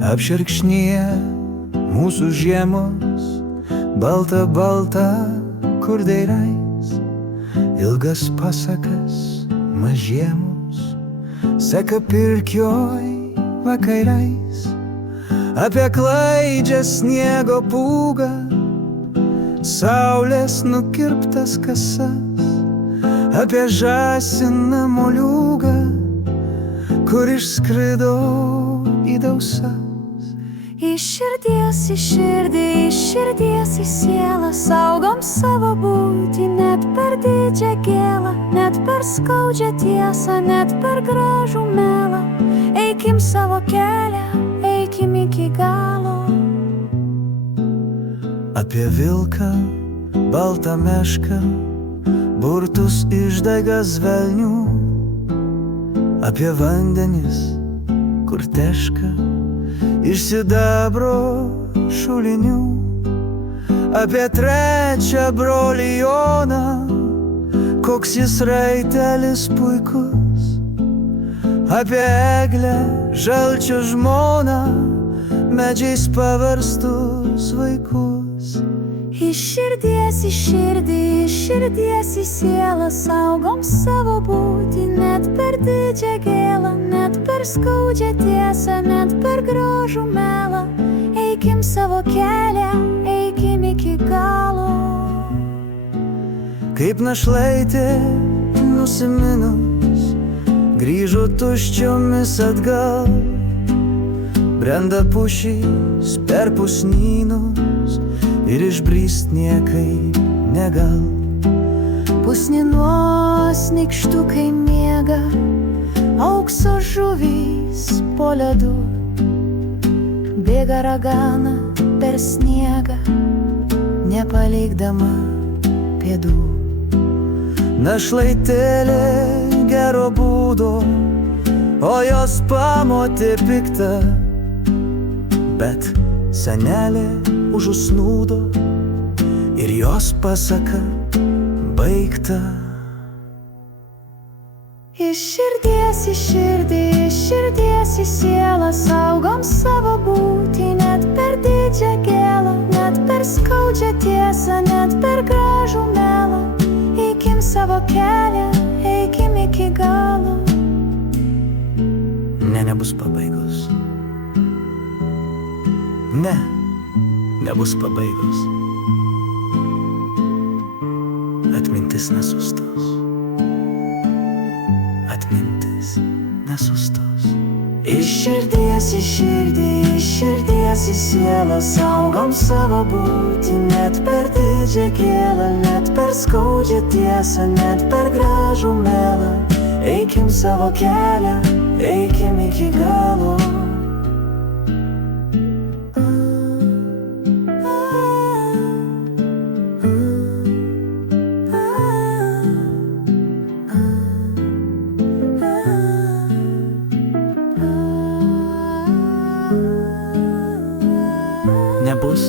apšerkšnyje mūsų žiemos, balta, balta, kur dairais, ilgas pasakas mažiems, seka pirkioj vakarais, apie klaidžią sniego pūgą, saulės nukirptas kasas, apie žąsiną moliūgą, kur išskrido į dausas. Iš širdies į širdį, iš širdies į sielą, saugom savo būtį, net per didžią gėlą, net per skaudžią tiesą, net per gražų melą. Eikim savo kelią, eikim iki galo. Apie vilką, baltą mešką, burtus išdaigas velnių, apie vandenis, kur teška iš sidabro šulinių, apie trečią brolį Joną, koks jis raitelis puikus, apie eglę žalčio žmoną, medžiais paverstus vaikus. Iš širdies į širdį, iš širdies į sielą, saugom savo būtį, net per didžią gėlą, net per skaudžią tiesą, net per gražų melą. Eikim savo kelią, eikim iki galo. Kaip našlaitė nusiminus, grįžo tuščiomis atgal, brenda pušys per pusnynus ir išbrist niekai negal. Pusninuos nykštukai miega, aukso žuvys po ledu, bėga ragana per sniegą, nepalikdama pėdų. Našlaitėlė gero būdo, o jos pamotė pikta, bet senelė užusnūdo ir jos pasaka baigta. Iš širdies į širdį, iš širdies į sielą, saugom savo būtį, net per didžią gėlą, net per skaudžią tiesą, net per gražų melą. Eikim savo kelią, eikim iki galo. Ne, nebus pabaigos. Ne, nebus pabaigos. Atmintis nesustos. Atmintis nesustos. Iš širdies į širdį, iš širdies į sielą, saugom savo būtį, net per didžią gėlą, net per skaudžią tiesą, net per gražų melą. Eikim savo kelią, eikim iki galo. Nebus